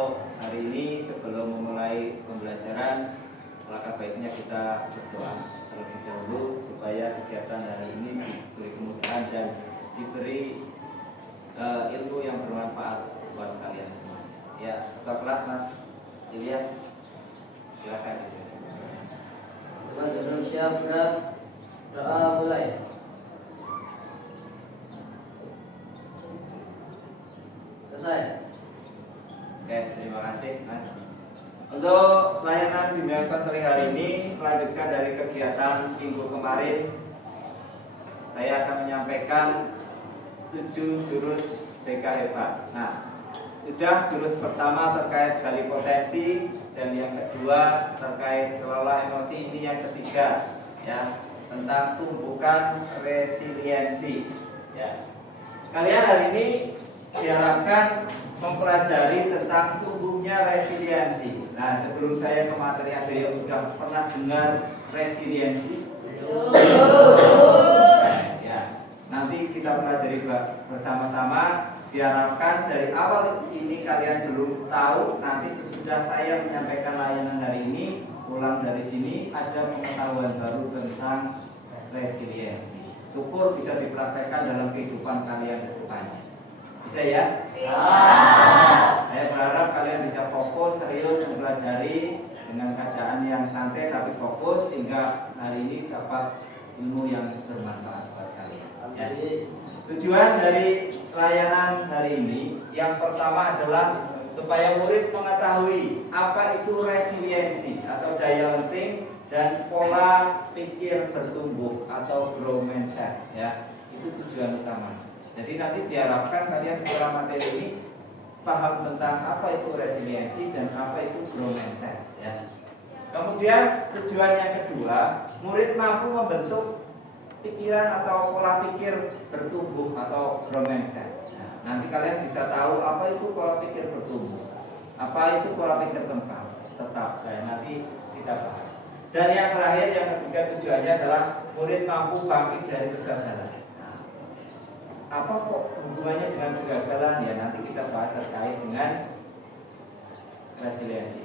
Untuk hari ini sebelum memulai pembelajaran, alangkah baiknya kita berdoa terlebih dahulu supaya kegiatan hari ini diberi kemudahan dan diberi ilmu yang bermanfaat buat kalian semua. Ya, ketua kelas Mas Ilyas, silakan. Sebelum siap doa mulai. Selesai. Oke, terima kasih Mas. Untuk layanan bimbingan konseling hari ini melanjutkan dari kegiatan minggu kemarin, saya akan menyampaikan 7 jurus BK hebat. Nah, sudah jurus pertama terkait gali potensi, dan yang kedua terkait kelola emosi, ini yang ketiga ya, tentang tumbuhkan resiliensi ya. Kalian hari ini diharapkan mempelajari tentang tumbuhnya resiliensi. Nah, sebelum saya ke materi, ada yang sudah pernah dengar resiliensi? Ya, nanti kita pelajari bersama-sama. Diharapkan dari awal ini kalian belum tahu, nanti sesudah saya menyampaikan layanan hari ini, pulang dari sini ada pengetahuan baru tentang resiliensi. Syukur bisa dipraktekkan dalam kehidupan kalian ke depannya. Bisa ya? Bisa. Saya berharap kalian bisa fokus, serius mempelajari dengan keadaan yang santai tapi fokus, sehingga hari ini dapat ilmu yang bermanfaat buat kalian. Ya. Tujuan dari layanan hari ini yang pertama adalah supaya murid mengetahui apa itu resiliensi atau daya lenting dan pola pikir bertumbuh atau growth mindset ya. Itu tujuan utama. Jadi nanti diharapkan kalian setelah materi ini paham tentang apa itu resiliensi dan apa itu growth mindset ya. Kemudian tujuan yang kedua, murid mampu membentuk pikiran atau pola pikir bertumbuh atau growth mindset. Nah, nanti kalian bisa tahu apa itu pola pikir bertumbuh, apa itu pola pikir tetap. Nanti kita bahas. Dan yang terakhir, yang ketiga, tujuannya adalah murid mampu bangkit dari kegagalan. Nah, apa kok hubungannya dengan kegagalan? Ya, nanti kita bahas terkait dengan resiliensi.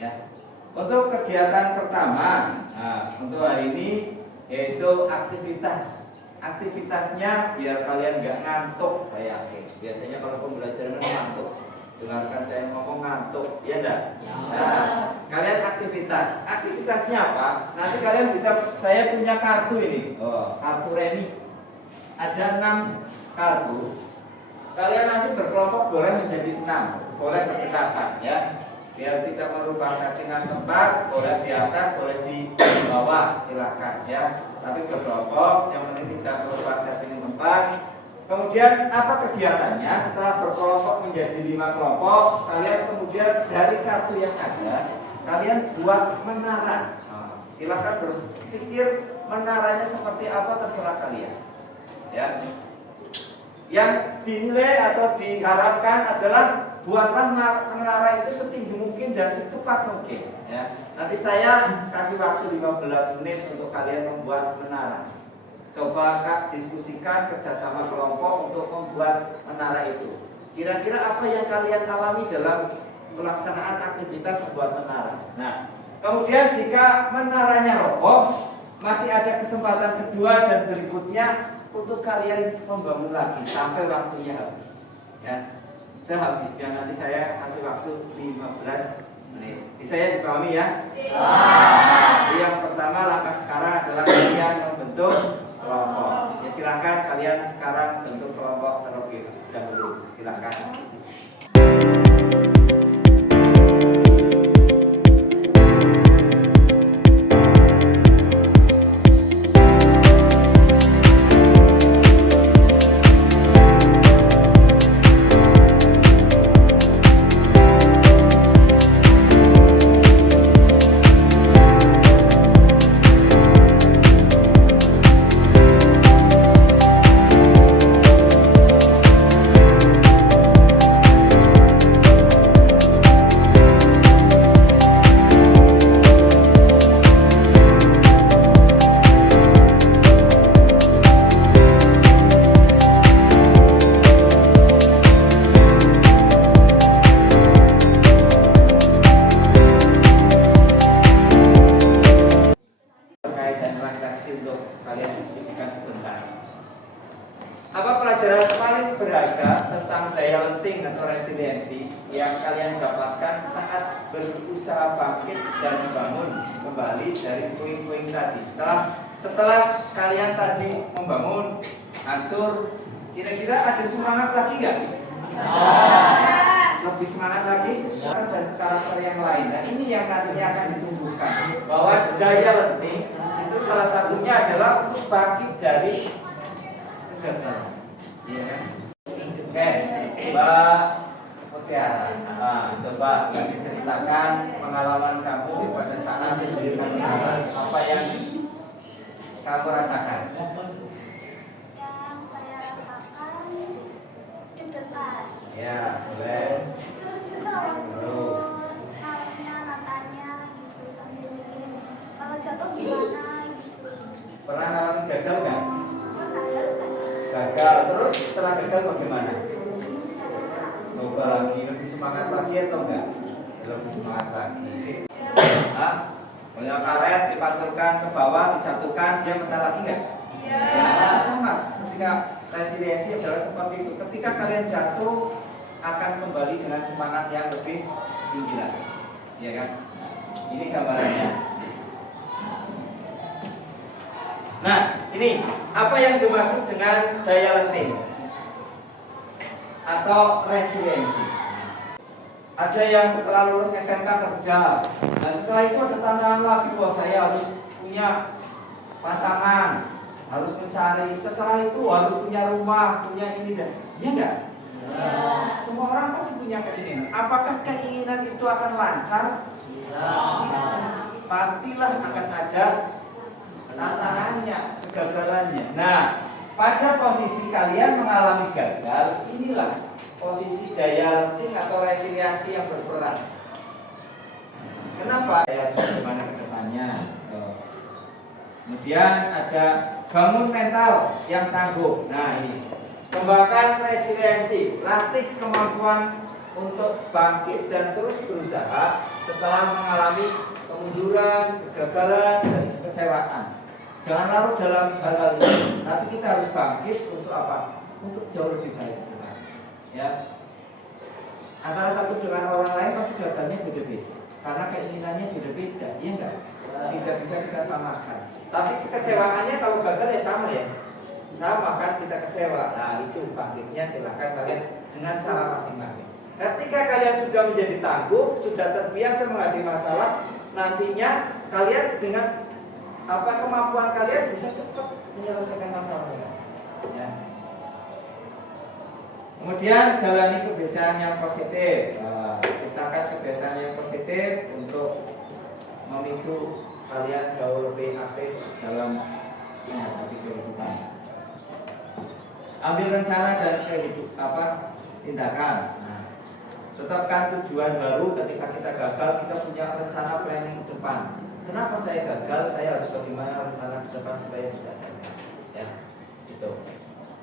Ya. Untuk kegiatan pertama, untuk hari ini yaitu aktivitasnya biar kalian nggak ngantuk. Saya yakin biasanya kalau pembelajaran ngantuk, dengarkan saya ngomong ngantuk, ya enggak? Nah, kalian aktivitasnya apa? Nanti kalian bisa, saya punya kartu ini, kartu remi, ada 6 kartu. Kalian nanti berkelompok boleh menjadi 6, boleh berdekatan ya, biar tidak merubah settingan tempat, boleh di atas, boleh di bawah, silakan ya. Tapi berkelompok, yang penting tidak merubah settingan tempat. Kemudian apa kegiatannya? Setelah berkelompok menjadi 5 kelompok, kalian kemudian dari kartu yang ada, kalian buat menara. Silakan berpikir menaranya seperti apa, terserah kalian. Ya. Yang dinilai atau diharapkan adalah buatlah menara itu setinggi mungkin dan secepat mungkin ya. Nanti saya kasih waktu 15 menit untuk kalian membuat menara. Coba Kak diskusikan kerjasama kelompok untuk membuat menara itu. Kira-kira apa yang kalian alami dalam pelaksanaan aktivitas membuat menara. Nah, kemudian jika menaranya roboh, masih ada kesempatan kedua dan berikutnya untuk kalian membangun lagi sampai waktunya habis ya. Sehabisnya nanti saya kasih waktu 15 menit. Bisa ya dipahami ya? Jadi yang pertama, langkah sekarang adalah kalian membentuk kelompok. Ya silakan kalian sekarang bentuk kelompok terlebih dahulu. Silakan. yang kalian dapatkan saat berusaha bangkit dan membangun kembali dari puing-puing tadi. Setelah kalian tadi membangun hancur, kira-kira ada semangat lagi nggak? Lebih semangat lagi dan karakter yang lain. Nah, ini yang nantinya akan ditumbuhkan bahwa daya lenting itu salah satunya adalah untuk bangkit dari kegagalan. Iya kan? Oke, Mbak Mutiara, coba diceritakan pengalaman kamu pada saat mendirikan apa yang kamu rasakan. Yang saya rasakan deg-degan. Ya, boleh. Seru juga waktu malamnya natanya gitu sambil mikir kalau jatuh gimana gitu. Pernah ngalamin gagal nggak? Ada saya Gagal, terus setelah gagal bagaimana? Coba lagi, lebih semangat lagi atau enggak? Lebih semangat lagi. Hah? Punya karet dipantulkan ke bawah, dijatuhkan, dia mental lagi enggak? Iya. Ya, sama. Ketika resiliensi adalah seperti itu. Ketika kalian jatuh, akan kembali dengan semangat yang lebih tinggi lagi. Iya kan? Ini gambarannya. Nah, ini apa yang dimaksud dengan daya lenting atau resiliensi? Ada yang setelah lulus SMK kerja. Nah, setelah itu ada tantangan lagi bahwa saya harus punya pasangan, harus mencari. Setelah itu harus punya rumah, punya ini dan iya enggak? Ya. Semua orang pasti punya keinginan. Apakah keinginan itu akan lancar? Pastilah akan ada tantangannya, kegagalannya. Nah, pada posisi kalian mengalami gagal, inilah posisi daya lenting atau resiliensi yang berperan. Kenapa? Saya harus bagaimana ke depannya. Kemudian ada bangun mental yang tangguh. Nah, ini kembangkan resiliensi, latih kemampuan untuk bangkit dan terus berusaha setelah mengalami kemunduran, kegagalan, dan kekecewaan. Jangan larut dalam hal-hal ini, tapi kita harus bangkit untuk apa? Untuk jauh lebih baik. Ya, antara satu dengan orang lain pasti gagalnya beda-beda, karena keinginannya beda-beda, iya enggak? Tidak bisa kita samakan. Tapi kekecewaannya kalau gagal ya sama ya, sama kan kita kecewa. Nah itu bangkitnya silakan kalian dengan cara masing-masing. Ketika kalian sudah menjadi tangguh, sudah terbiasa menghadapi masalah, nantinya kalian dengan kemampuan kalian bisa cepat menyelesaikan masalahnya. Ya. Kemudian jalani kebiasaan yang positif. Ciptakan kebiasaan yang positif untuk memicu kalian jauh lebih aktif dalam menghadapi kehidupan. Ambil rencana dan tindakan. Nah, tetapkan tujuan baru. Ketika kita gagal, kita punya rencana planning ke depan. Kenapa saya gagal? Saya harus bagaimana rencana ke depan supaya tidak gagal. Ya, itu.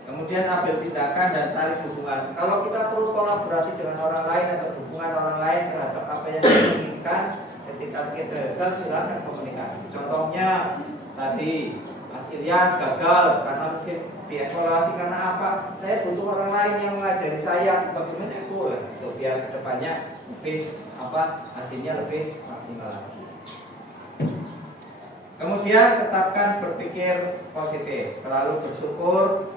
Kemudian ambil tindakan dan cari dukungan. Kalau kita perlu kolaborasi dengan orang lain atau dukungan orang lain terhadap apa yang kita inginkan, ketika kita gagal silakan komunikasi. Contohnya tadi Mas Ilyas gagal karena mungkin dievaluasi karena apa? Saya butuh orang lain yang mengajari saya bagaimana itu biar kedepannya lebih hasilnya lebih maksimal lagi. Kemudian tetapkan berpikir positif, selalu bersyukur.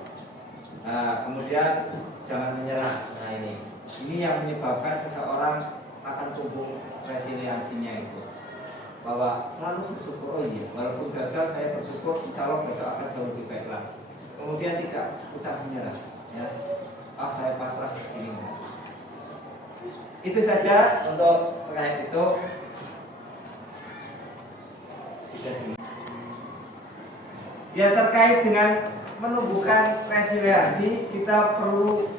Nah, kemudian jangan menyerah. Nah ini yang menyebabkan seseorang akan tumbuh resiliensinya itu. Bahwa selalu bersyukur, oh iya, walaupun gagal saya bersyukur, insya Allah besok akan jauh lebih baik lagi. Kemudian tidak usah menyerah. Ya, saya pasrah ke sini. Itu saja untuk terkait itu. Ya, terkait dengan menumbuhkan resiliensi, kita perlu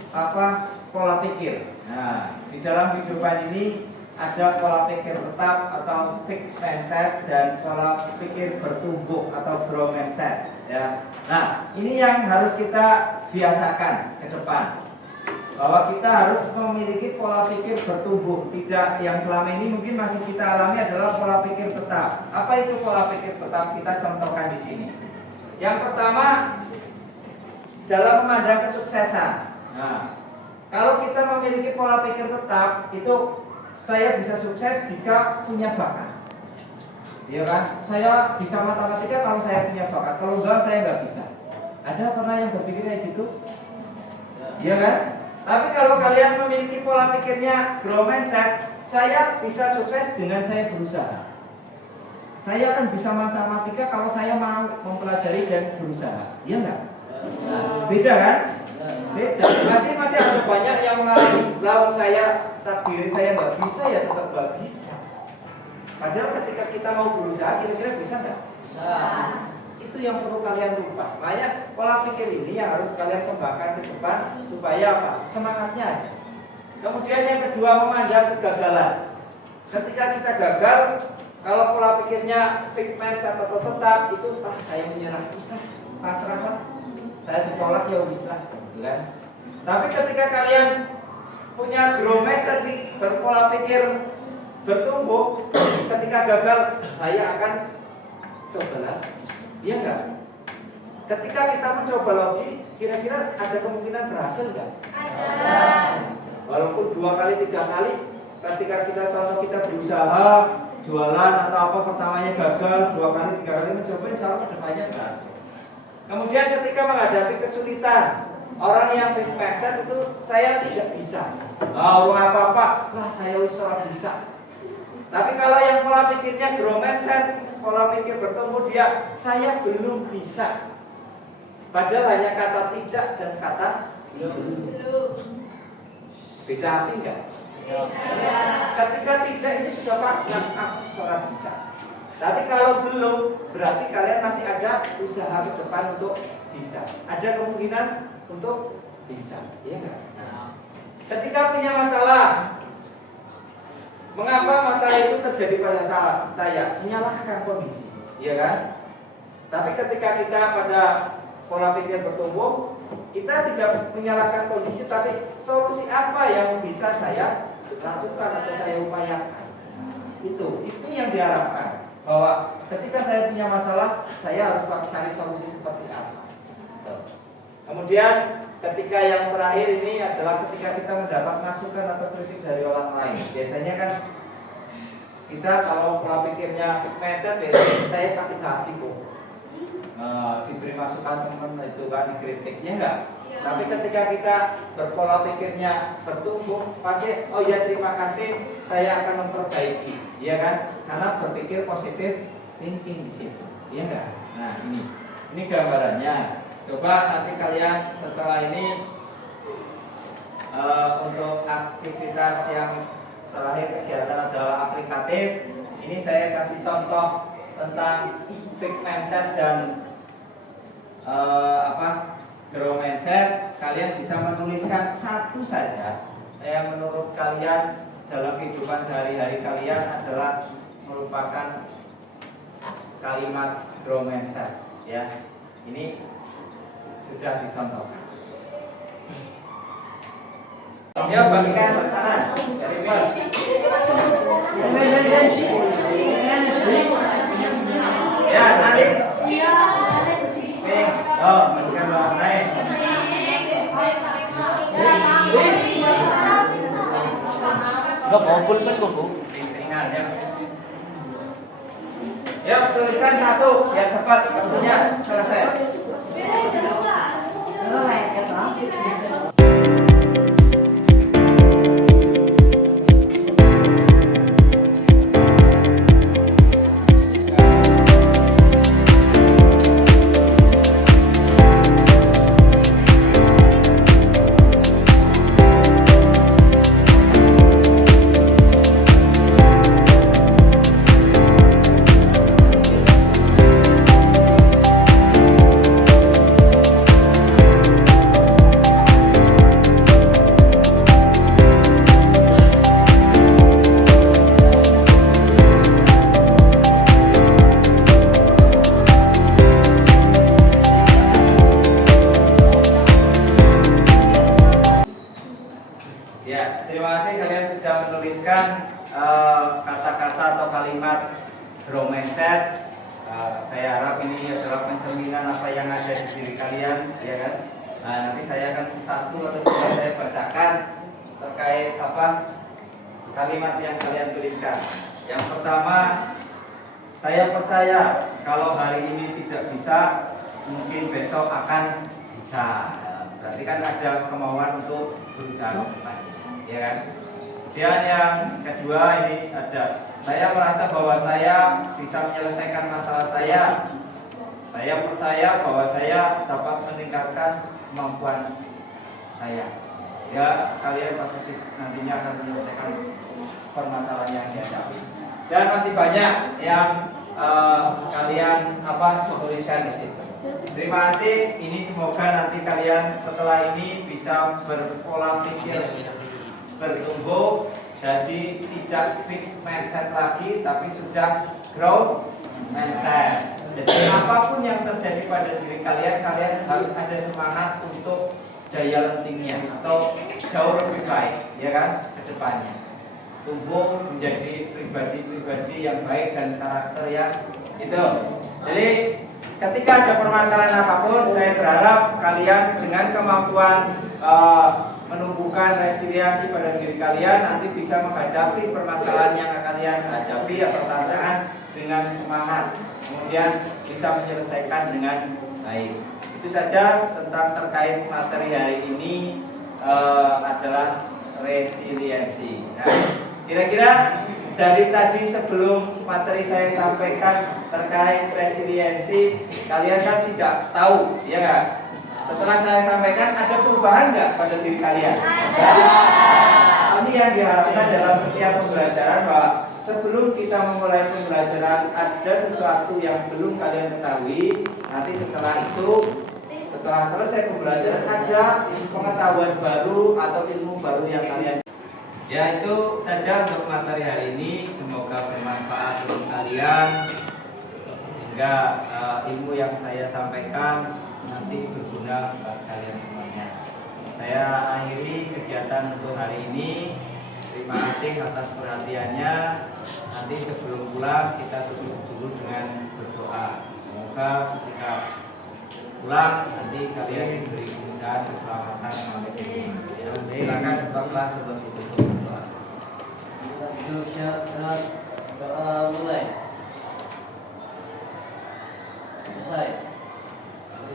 pola pikir. Nah, di dalam kehidupan ini ada pola pikir tetap atau fixed mindset dan pola pikir bertumbuh atau growth mindset. Ya. Nah, ini yang harus kita biasakan ke depan. Bahwa kita harus memiliki pola pikir bertumbuh. Tidak yang selama ini mungkin masih kita alami adalah pola pikir tetap. Apa itu pola pikir tetap? Kita contohkan di sini. Yang pertama, dalam memandang kesuksesan. Nah, Kalau kita memiliki pola pikir tetap, itu saya bisa sukses jika punya bakat. Iya kan? Saya bisa matematika kalau saya punya bakat. Kalau enggak, saya nggak bisa. Ada pernah yang berpikir kayak gitu? Iya kan? Tapi kalau kalian memiliki pola pikirnya growth mindset, saya bisa sukses dengan saya berusaha. Saya akan bisa matematika kalau saya mau mempelajari dan berusaha. Iya enggak? Nah, beda kan? Beda. Masih ada banyak yang mengalami. Lalu saya takdir saya nggak bisa, ya tetap nggak bisa. Padahal ketika kita mau berusaha, kira-kira bisa nggak? Bisa. Itu yang perlu kalian lupa. Makanya pola pikir ini yang harus kalian kembangkan ke depan supaya apa? Semangatnya ada. Kemudian yang kedua, memandang kegagalan. Ketika kita gagal, kalau pola pikirnya fixed mindset atau tetap, itu saya menyerah, bisa pasrah, saya ditolak ya bisa, kan? Tapi ketika kalian punya growth mindset, berpola pikir bertumbuh, ketika gagal saya akan coba lagi. Iya enggak? Ketika kita mencoba lagi, kira-kira ada kemungkinan berhasil enggak? Ada. Walaupun 2 kali 3 kali, ketika kita berusaha jualan atau apa, pertamanya gagal, 2 kali 3 kali mencoba, insya Allah kedepannya berhasil. Kemudian ketika menghadapi kesulitan, orang yang fixed mindset itu saya tidak bisa. Orang apa-apa, wah saya usaha bisa. Tapi kalau yang pola pikirnya growth mindset, pola pikir bertumbuh, dia saya belum bisa. Padahal hanya kata tidak dan kata belum. Beda arti enggak? Ketika tidak ini sudah pasrah, seorang bisa. Tapi kalau belum, berarti kalian masih ada usaha ke depan untuk bisa. Ada kemungkinan untuk bisa, iya enggak? Ketika punya masalah, mengapa masalah itu terjadi pada saya? Menyalahkan kondisi, iya kan? Tapi ketika kita pada pola pikir bertumbuh, kita tidak menyalahkan kondisi, tapi solusi apa yang bisa saya lakukan atau saya upayakan. Itu yang diharapkan, bahwa ketika saya punya masalah, saya harus cari solusi seperti apa. Kemudian ketika yang terakhir ini adalah ketika kita mendapat masukan atau kritik dari orang lain. Biasanya kan kita kalau pola pikirnya mindset, saya sakit hati kok. Diberi masukan teman itu kan, dikritiknya enggak. Tapi ketika kita berpola pikirnya bertumbuh, pasti oh ya terima kasih, saya akan memperbaiki, iya kan? Karena berpikir positif thinking di situ, iya enggak? Nah ini gambarannya. Coba nanti kalian setelah ini untuk aktivitas yang terakhir kegiatan adalah aplikatif. Ini saya kasih contoh tentang fixed mindset dan growth mindset. Kalian bisa menuliskan satu saja yang menurut kalian dalam kehidupan sehari-hari kalian adalah merupakan kalimat growth mindset, ya. Ini sudah dicontohkan. Ya, bagikan sana dari Pak. Ya, nanti. Oh, bagikan bawah naik. Enggak mau pulpen kok, Bu. Ringan ya. Ya, tuliskan satu yang cepat, maksudnya selesai. Ya, terima kasih kalian sudah menuliskan kata-kata atau kalimat growth mindset. Saya harap ini adalah pencerminan apa yang ada di diri kalian, ya kan? Nah, nanti saya akan satu atau dua saya bacakan terkait apa kalimat yang kalian tuliskan. Yang pertama, saya percaya kalau hari ini tidak bisa, mungkin besok akan bisa. Berarti kan ada kemauan untuk berusaha, ya kan? Kemudian yang kedua ini ada, saya merasa bahwa saya bisa menyelesaikan masalah saya. Saya percaya bahwa saya dapat meningkatkan kemampuan saya. Ya, kalian pasti nantinya akan menyelesaikan permasalahan yang dihadapi. Dan masih banyak yang kalian tuliskan di situ. Terima kasih. Ini semoga nanti kalian setelah ini bisa berpola pikir bertumbuh, jadi tidak fixed mindset lagi, tapi sudah growth mindset. Jadi apapun yang terjadi pada diri kalian, kalian harus ada semangat untuk daya lentingnya atau jauh lebih baik, ya kan, ke depannya. Tumbuh menjadi pribadi-pribadi yang baik dan karakter yang itu. Jadi ketika ada permasalahan apapun, saya berharap kalian dengan kemampuan menumbuhkan resiliensi pada diri kalian nanti bisa menghadapi permasalahan yang akan kalian hadapi atau tantangan dengan semangat, kemudian bisa menyelesaikan dengan baik. Itu saja tentang terkait materi hari ini adalah resiliensi. Nah, kira-kira dari tadi sebelum materi saya sampaikan terkait resiliensi, kalian kan tidak tahu, ya nggak? Setelah saya sampaikan, ada perubahan nggak pada diri kalian? Ada. Ini yang diharapkan dalam setiap pembelajaran, bahwa sebelum kita memulai pembelajaran ada sesuatu yang belum kalian ketahui. Nanti setelah itu, setelah selesai pembelajaran, ada pengetahuan baru atau ilmu baru yang kalian. Ya, itu saja untuk materi hari ini. Semoga bermanfaat untuk kalian, sehingga ilmu yang saya sampaikan nanti berguna bagi kalian semuanya. Saya akhiri kegiatan untuk hari ini. Terima kasih atas perhatiannya. Nanti sebelum pulang kita tutup dulu dengan berdoa. Semoga ketika pulang nanti kalian diberi kemudahan, keselamatan sampai tujuan. Ya, silakan buka kelas untuk ditutup berdoa. Doa mulai. Selesai.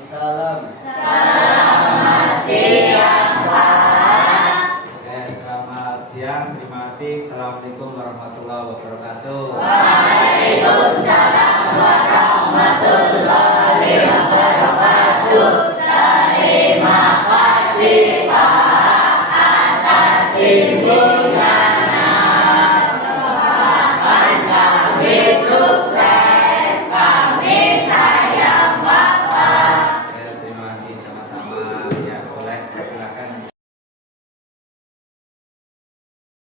Salam. Selamat siang, Pak. Oke, selamat siang. Terima kasih. Assalamualaikum warahmatullahi wabarakatuh. Waalaikumsalam warahmatullahi wabarakatuh. Terima kasih, Pak, atas bimbingan.